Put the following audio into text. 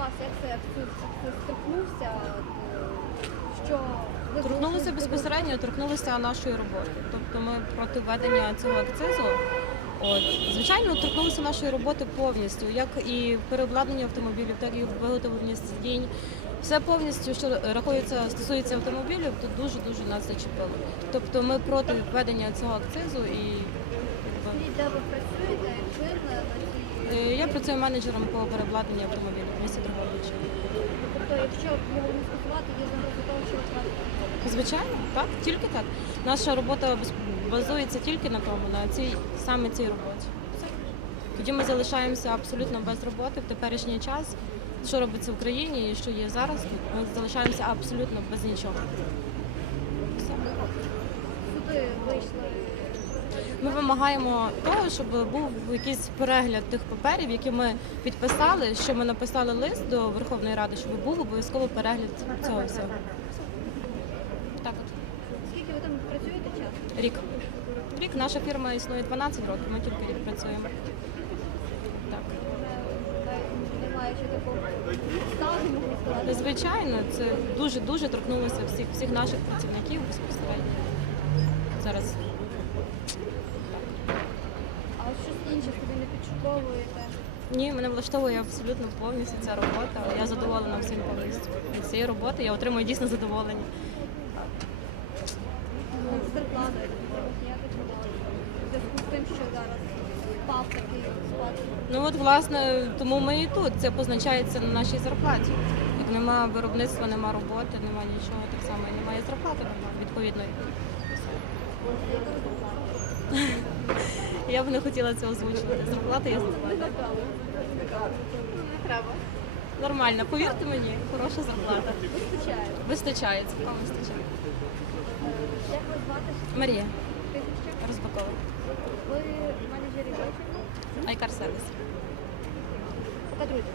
вас, як це стикнувся? Е, Що ви Торкнулися безпосередньо, торкнулися нашої роботи. Тобто ми проти введення цього акцизу. От, звичайно, торкнулися нашої роботи повністю, як і переобладнання автомобілів, так і виготовлення сидінь. Все повністю, що рахується, стосується автомобілів, то дуже дуже нас зачепило. Тобто ми проти введення цього акцизу і де ви працюєте, як ви на, на цій... е, я працюю менеджером по переобладнанню автомобілів в місті Дрогобичі. Тобто, якщо його не скасувати, є загроза того, що. Звичайно, так, тільки так. Наша робота базується тільки на тому, на цій саме цій роботі. Тоді ми залишаємося абсолютно без роботи в теперішній час. Що робиться в країні і що є зараз, ми залишаємося абсолютно без нічого. Все. Суди вийшли. Ми вимагаємо того, щоб був якийсь перегляд тих паперів, які ми підписали, що ми написали лист до Верховної Ради, щоб був обов'язково перегляд цього всього. Так от. Скільки ви там працюєте час? Рік. Рік наша фірма існує 12 років, ми тільки рік працюємо. Так. Звичайно, це дуже дуже торкнулося всіх всіх наших працівників безпосередньо. Зараз А от щось інше собі не підшуковуєте. ні, мене влаштовує абсолютно повністю ця робота. Я задоволена всім повністю. Від цієї роботи я отримую дійсно задоволення. В зв'язку з тим, що зараз впав такий склад. Ну от власне тому ми і тут. Це позначається на нашій зарплаті. Нема виробництва, нема роботи, нема нічого, так само і немає зарплати відповідної. Я б не хотіла це озвучувати. Зарплата є зарплата. Не треба. Нормально, повірте мені, хороша зарплата. Вистачає. Вистачає, цілком вистачає. Як вас звати? Марія? Розбакова. Ви менеджері вечора? Айкар сервіс. Покадруйте.